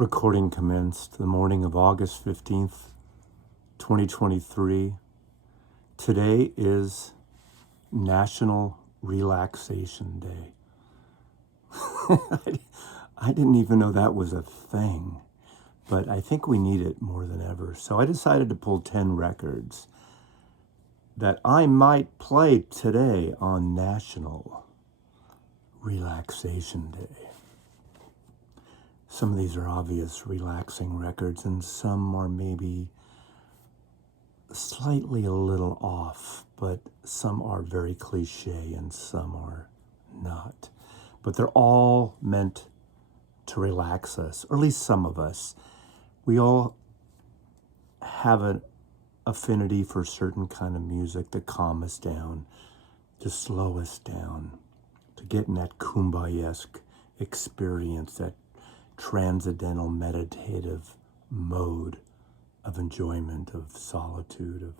Recording commenced the morning of August 15th, 2023. Today is National Relaxation Day. I didn't even know that was a thing, but I think we need it more than ever. So I decided to pull 10 records that I might play today on National Relaxation Day. Some of these are obvious relaxing records, and some are maybe slightly a little off, but some are very cliche and some are not. But they're all meant to relax us, or at least some of us. We all have an affinity for certain kind of music to calm us down, to slow us down, to get in that kumbaya-esque experience, that transcendental meditative mode of enjoyment, of solitude, of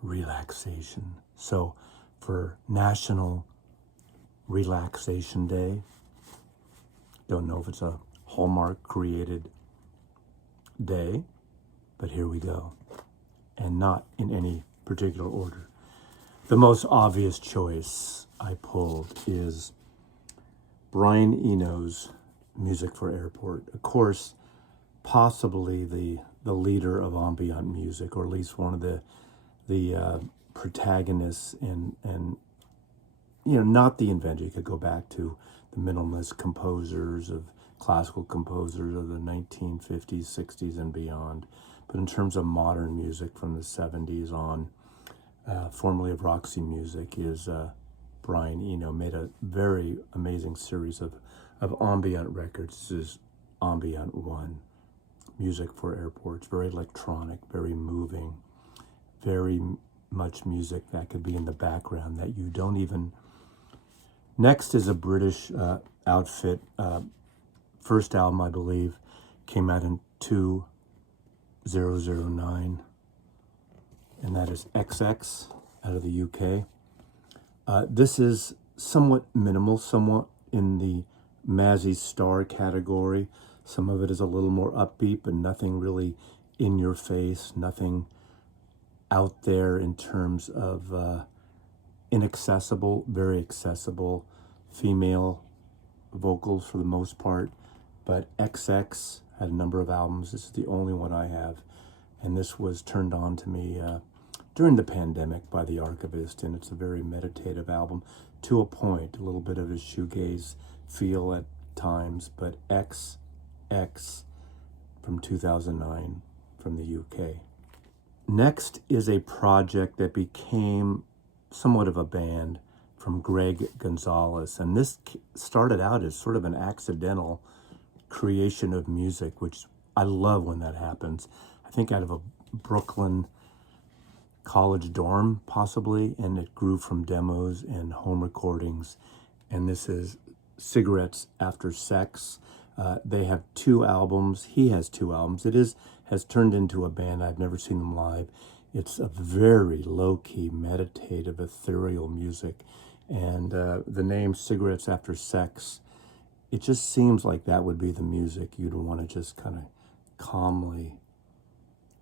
relaxation. So for National Relaxation Day, don't know if it's a Hallmark created day, but here we go. And not in any particular order. The most obvious choice I pulled is Brian Eno's Music for Airport. Of course, possibly the leader of ambient music, or at least one of the protagonists and not the inventor. You could go back to the minimalist composers of classical composers of the 1950s, 60s, and beyond. But in terms of modern music from the 70s on, formerly of Roxy Music, is Brian Eno. Made a very amazing series of ambient records. This is Ambient 1, Music for Airports. Very electronic, very moving, very much music that could be in the background that you don't even... Next is a British outfit. First album, I believe, came out in 2009, and that is XX out of the UK. This is somewhat minimal, somewhat in the Mazzy Star category. Some of it is a little more upbeat, but nothing really in your face, nothing out there in terms of inaccessible, very accessible female vocals for the most part. But XX had a number of albums. This is the only one I have, and this was turned on to me during the pandemic by the archivist, and it's a very meditative album to a point, a little bit of a shoegaze feel at times, but XX from 2009 from the UK. Next is a project that became somewhat of a band from Greg Gonzalez, and this started out as sort of an accidental creation of music, which I love when that happens. I think out of a Brooklyn college dorm, possibly, and it grew from demos and home recordings. And this is Cigarettes After Sex. They have 2 albums. He has 2 albums. It has turned into a band. I've never seen them live. It's a very low-key, meditative, ethereal music. And the name Cigarettes After Sex, it just seems like that would be the music you'd want to just kind of calmly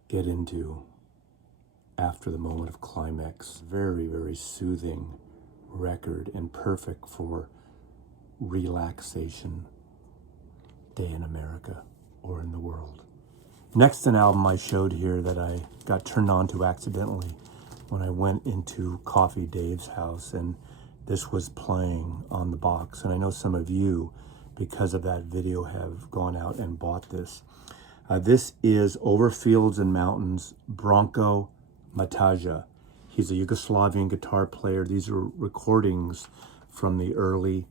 get into after the moment of climax. Very, very soothing record and perfect for Relaxation Day in America or in the world. Next, an album I showed here that I got turned on to accidentally when I went into Coffee Dave's house, and this was playing on the box. And I know some of you, because of that video, have gone out and bought this. This is Over Fields and Mountains, Branko Mataja. He's a Yugoslavian guitar player. These are recordings from the early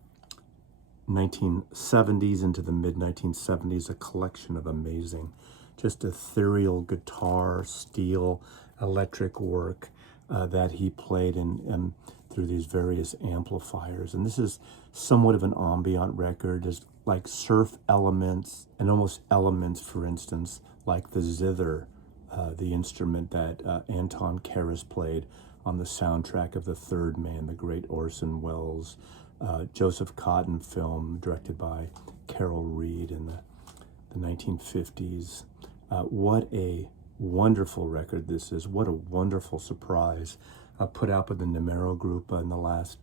1970s into the mid-1970s, a collection of amazing, just ethereal guitar, steel, electric work that he played in through these various amplifiers. And this is somewhat of an ambient record. There's like surf elements and almost elements, for instance, like the zither, the instrument that Anton Karas played on the soundtrack of The Third Man, the great Orson Welles, Joseph Cotten film directed by Carol Reed, and the the 1950s. What a wonderful record this is. What a wonderful surprise. Put out by the Numero Group in the last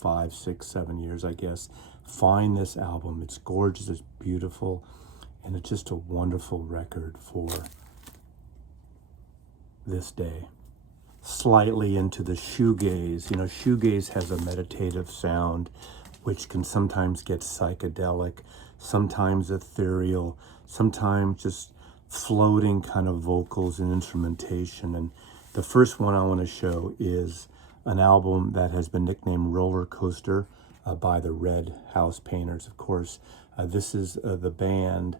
5, 6, 7 years, I guess. Find this album. It's gorgeous, it's beautiful, and it's just a wonderful record for this day. Slightly into the shoegaze. You know, shoegaze has a meditative sound which can sometimes get psychedelic, sometimes ethereal, sometimes just floating kind of vocals and instrumentation. And the first one I want to show is an album that has been nicknamed Roller Coaster by the Red House Painters, of course. This is the band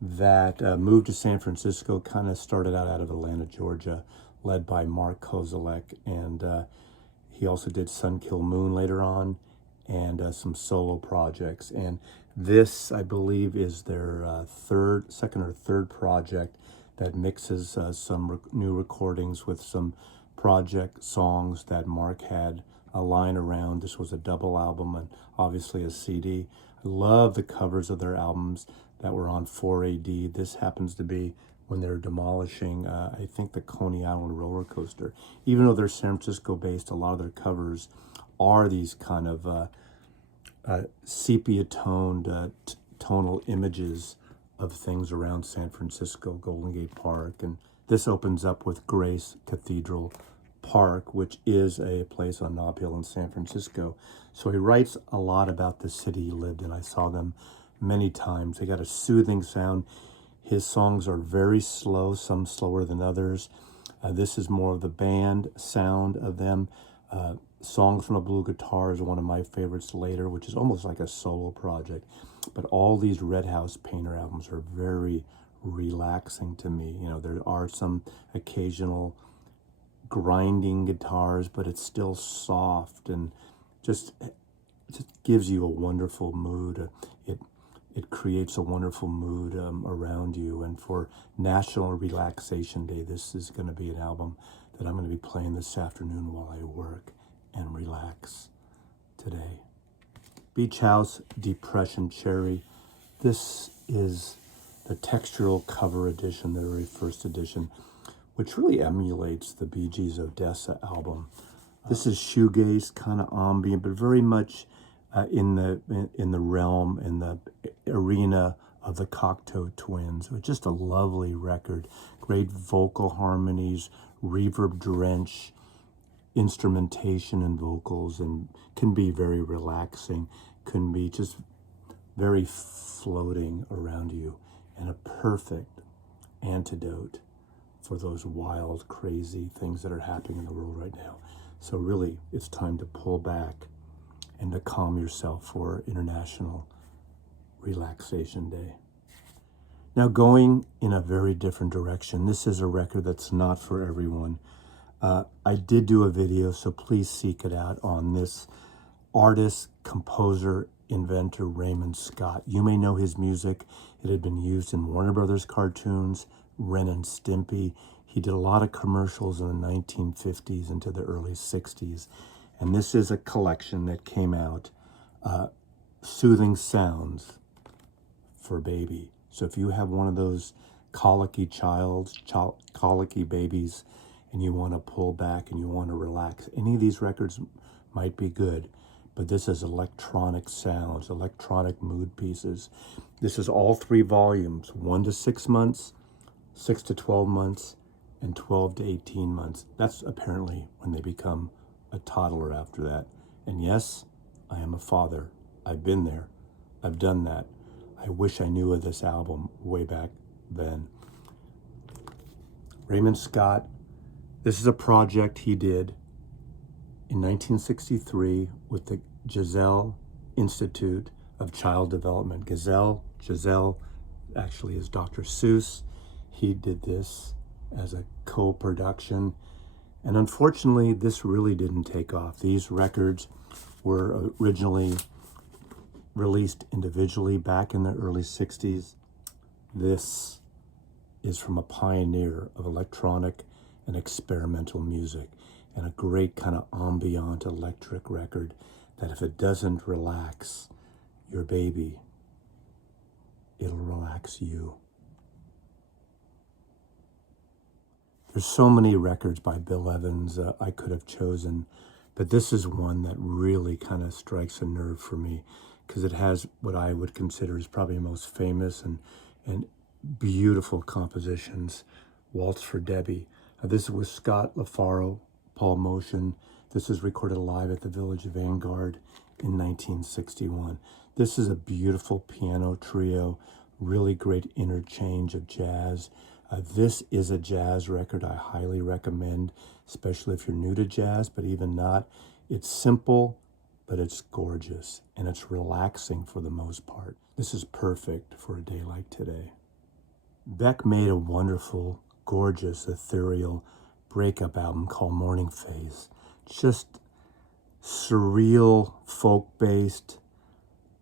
that moved to San Francisco, kind of started out of Atlanta, Georgia, led by Mark Kozelek, and he also did Sun Kill Moon later on, and some solo projects. And this, I believe, is their second or third project that mixes some new recordings with some project songs that Mark had lying around. This was a double album and obviously a CD. I love the covers of their albums that were on 4AD. This happens to be when they're demolishing, I think, the Coney Island roller coaster. Even though they're San Francisco based, a lot of their covers are these kind of sepia toned tonal images of things around San Francisco, Golden Gate Park. And this opens up with Grace Cathedral Park, which is a place on Nob Hill in San Francisco. So he writes a lot about the city he lived in. I saw them many times. They got a soothing sound. His songs are very slow, some slower than others. This is more of the band sound of them. Songs from a Blue Guitar is one of my favorites later, which is almost like a solo project. But all these Red House Painter albums are very relaxing to me. You know, there are some occasional grinding guitars, but it's still soft and just gives you a wonderful mood. It creates a wonderful mood around you. And for National Relaxation Day, this is going to be an album that I'm going to be playing this afternoon while I work and relax today. Beach House Depression Cherry. This is the textural cover edition, the very first edition, which really emulates the Bee Gees' Odessa album. This is shoegaze, kind of ambient, but very much in the realm, in the arena of the Cocteau Twins. It's just a lovely record. Great vocal harmonies, reverb drench, instrumentation and vocals, and can be very relaxing, can be just very floating around you, and a perfect antidote for those wild, crazy things that are happening in the world right now. So really, it's time to pull back and to calm yourself for International Relaxation Day. Now, going in a very different direction, this is a record that's not for everyone. I did do a video, so please seek it out, on this artist, composer, inventor, Raymond Scott. You may know his music. It had been used in Warner Brothers cartoons, Ren and Stimpy. He did a lot of commercials in the 1950s into the early 60s. And this is a collection that came out, Soothing Sounds for Baby. So if you have one of those colicky colicky babies, and you want to pull back and you want to relax, any of these records might be good. But this is electronic sounds, electronic mood pieces. This is all 3 volumes, 1 to 6 months, 6 to 12 months, and 12 to 18 months. That's apparently when they become a toddler after that. And yes, I am a father. I've been there. I've done that. I wish I knew of this album way back then. Raymond Scott. This is a project he did in 1963 with the Giselle Institute of Child Development. Giselle actually is Dr. Seuss. He did this as a co-production. And unfortunately, this really didn't take off. These records were originally released individually back in the early 60s. This is from a pioneer of electronic and experimental music, and a great kind of ambient electric record that if it doesn't relax your baby, it'll relax. relax you. There's so many records by Bill Evans I could have chosen, but this is one that really kind of strikes a nerve for me because it has what I would consider is probably the most famous and beautiful compositions, Waltz for Debbie. This is with Scott LaFaro, Paul Motion. This is recorded live at the Village Vanguard in 1961. This is a beautiful piano trio, really great interchange of jazz. This is a jazz record I highly recommend, especially if you're new to jazz, but even not. It's simple, but it's gorgeous, and it's relaxing for the most part. This is perfect for a day like today. Beck made a wonderful, gorgeous, ethereal breakup album called Morning Phase. Just surreal, folk-based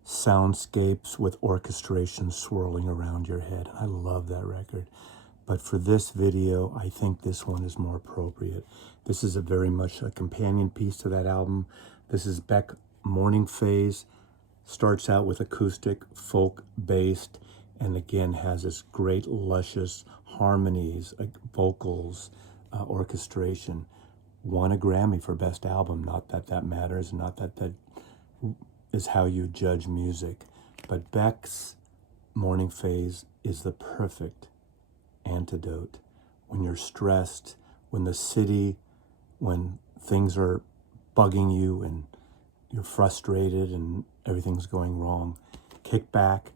soundscapes with orchestration swirling around your head. I love that record. But for this video, I think this one is more appropriate. This is very much a companion piece to that album. This is Beck Morning Phase. Starts out with acoustic, folk-based, and again has this great luscious harmonies, vocals, orchestration. Won a Grammy for Best Album. Not that that matters, not that that is how you judge music. But Beck's Morning Phase is the perfect antidote when you're stressed, when things are bugging you and you're frustrated and everything's going wrong. Kick back,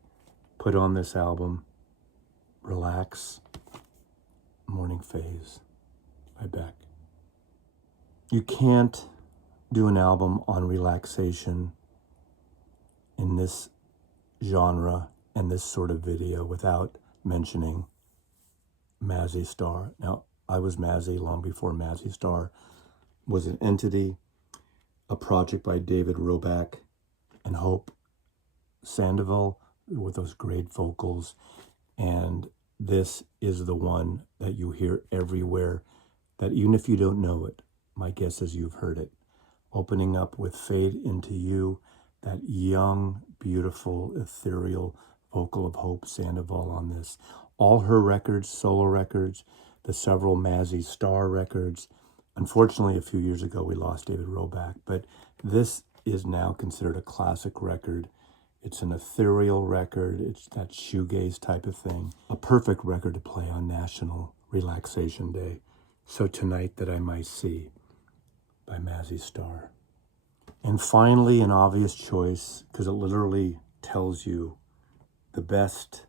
put on this album, relax. Morning Phase by Beck. You can't do an album on relaxation in this genre and this sort of video without mentioning Mazzy Star. Now, I was Mazzy long before Mazzy Star was an entity, a project by David Roback and Hope Sandoval with those great vocals. And this is the one that you hear everywhere, that even if you don't know it, my guess is you've heard it. Opening up with Fade Into You, that young, beautiful, ethereal vocal of Hope Sandoval on this. All her records, solo records, the several Mazzy Star records. Unfortunately, a few years ago, we lost David Roback, but this is now considered a classic record. It's an ethereal record. It's that shoegaze type of thing. A perfect record to play on National Relaxation Day. So Tonight That I Might See by Mazzy Star. And finally, an obvious choice, because it literally tells you the best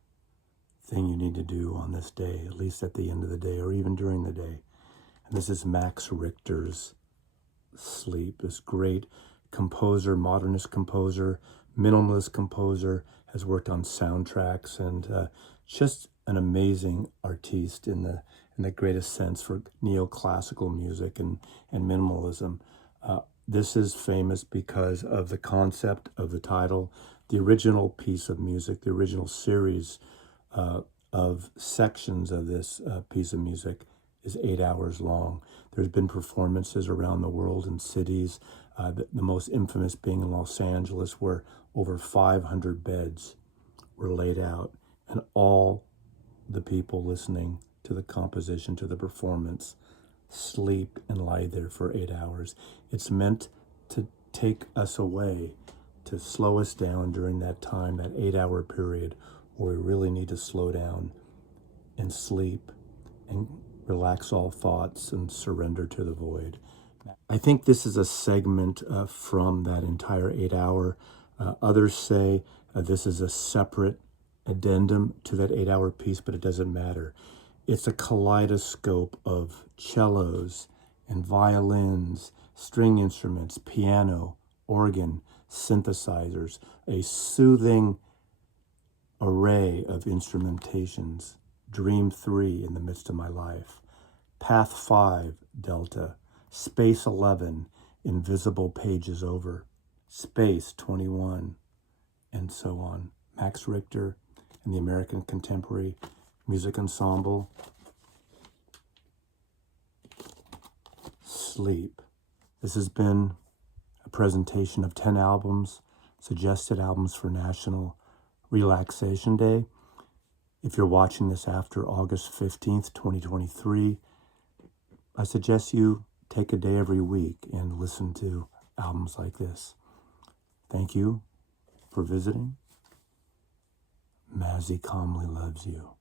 thing you need to do on this day, at least at the end of the day or even during the day. And this is Max Richter's Sleep. This great composer, modernist composer, minimalist composer, has worked on soundtracks and just an amazing artiste in the greatest sense for neoclassical music and minimalism. This is famous because of the concept of the title. The original piece of music, the original series of sections of this piece of music is 8 hours long. There's been performances around the world in cities, the most infamous being in Los Angeles, where over 500 beds were laid out, and all the people listening to the composition, to the performance, sleep and lie there for 8 hours. It's meant to take us away, to slow us down during that time, that 8-hour period where we really need to slow down and sleep and relax all thoughts and surrender to the void. I think this is a segment from that entire 8-hour. Others say this is a separate addendum to that 8-hour piece, but it doesn't matter. It's a kaleidoscope of cellos and violins, string instruments, piano, organ, synthesizers, a soothing array of instrumentations. Dream 3 in the midst of my life. Path 5, Delta. Space 11, Invisible Pages Over. Space 21, and so on. Max Richter and the American Contemporary Music Ensemble. Sleep. This has been a presentation of 10 albums, suggested albums for National Relaxation Day. If you're watching this after August 15th, 2023, I suggest you take a day every week and listen to albums like this. Thank you for visiting. Mazzy calmly loves you.